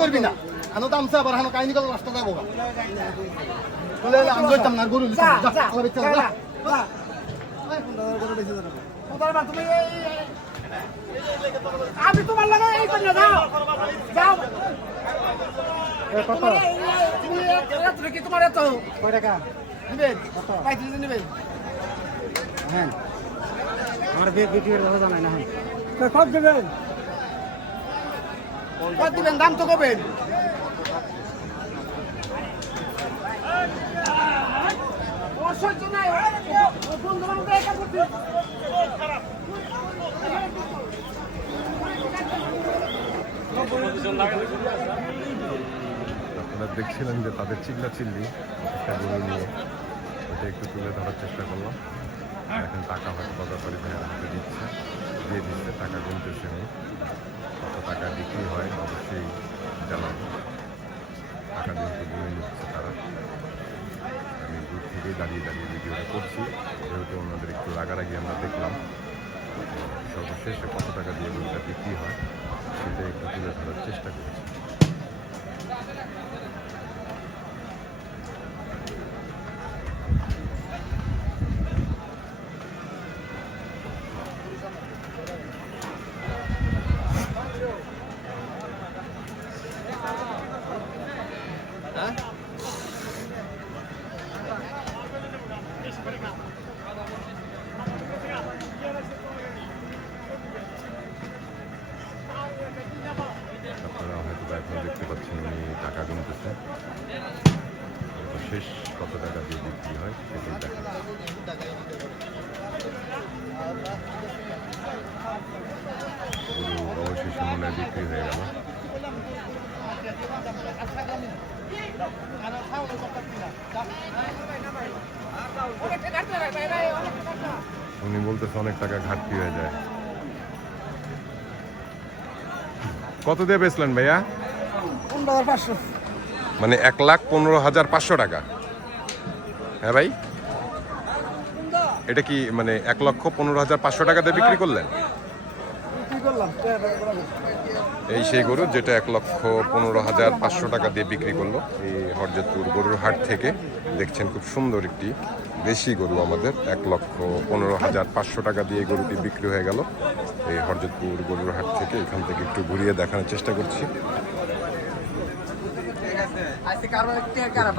করবি না আনো দাম চা আবার হানো কাহিনী করে রাস্তা যাবো চলে এলে আমি যাইতাম না গরু আমি তোমার লাগে এই করে যাও যাও কত তুমি কি তোমার এত কয় টাকা নেবেন 35 নেবেন হ্যাঁ আমার বিক্রির কথা জানাই না কত দেবেন কত দিবেন দাম তো কবেন অসহ্য নাই বন্ধু বান্ধব একা করতে আপনারা দেখছিলেন যে তাদের চিল্লাচিল্লি একটা গরু নিয়ে ওটা একটু তুলে ধরার চেষ্টা করলাম। এখন টাকা হয়তো ব্যাপারী ভাইয়ের হাতে দিচ্ছে, দিয়ে দিচ্ছে, টাকা গুনতেছে নেই। কত টাকা বিক্রি হয় অবশ্যই জানাবো। টাকা যেহেতু গুনে নিচ্ছে তারা, আমি দূর থেকেই দাঁড়িয়ে দাঁড়িয়ে ভিডিওটা করছি, যেহেতু ওনাদের একটু রাগারাগি আমরা দেখলাম। সর্বশেষে কত টাকা দিয়ে গরুটা বিক্রি হয় সেটা একটু তুলে ধরার চেষ্টা করেছি। আপনারা হয়তো এখন দেখতে পাচ্ছেন উনি টাকা গুনতেছে, শেষ কত টাকা দিয়ে বিক্রি হয় সেটাই দেখা। গরু অবশেষে মনে হয় বিক্রি হয়ে গেল। উনি বলতেছে অনেক টাকা ঘাটতি হয়ে যায়। কত দিয়ে বেচলেন ভাইয়া? 15,500 মানে 1,15,500 টাকা। হ্যাঁ ভাই, এটা কি মানে 1,15,500 টাকা দিয়ে বিক্রি করলেন? কি করলাম এই সেই গরু যেটা 1,15,500 টাকা দিয়ে বিক্রি করলো এই হরজতপুর গরুর হাট থেকে। দেখছেন খুব সুন্দর একটি দেশি গরু আমাদের 1,15,500 টাকা দিয়ে গরুটি বিক্রি হয়ে গেল এই হরজতপুর গরুর হাট থেকে। এখান থেকে একটু ঘুরিয়ে দেখানোর চেষ্টা করছি।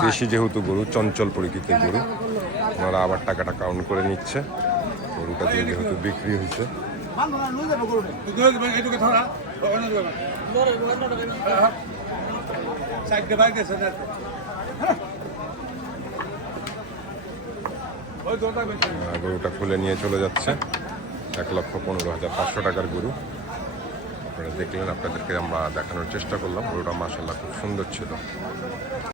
দেশি যেহেতু গরু, চঞ্চল প্রকৃতির গরু, ওনারা আবার টাকাটা কাউন্ট করে নিচ্ছে। গরুটা দিয়ে যেহেতু বিক্রি হয়েছে। গরুটা খুলে নিয়ে চলে যাচ্ছে। 1,15,500 টাকার গরু আপনারা দেখলেন, আপনাদেরকে আমরা দেখানোর চেষ্টা করলাম। গরুটা মাশাআল্লাহ খুব সুন্দর ছিল।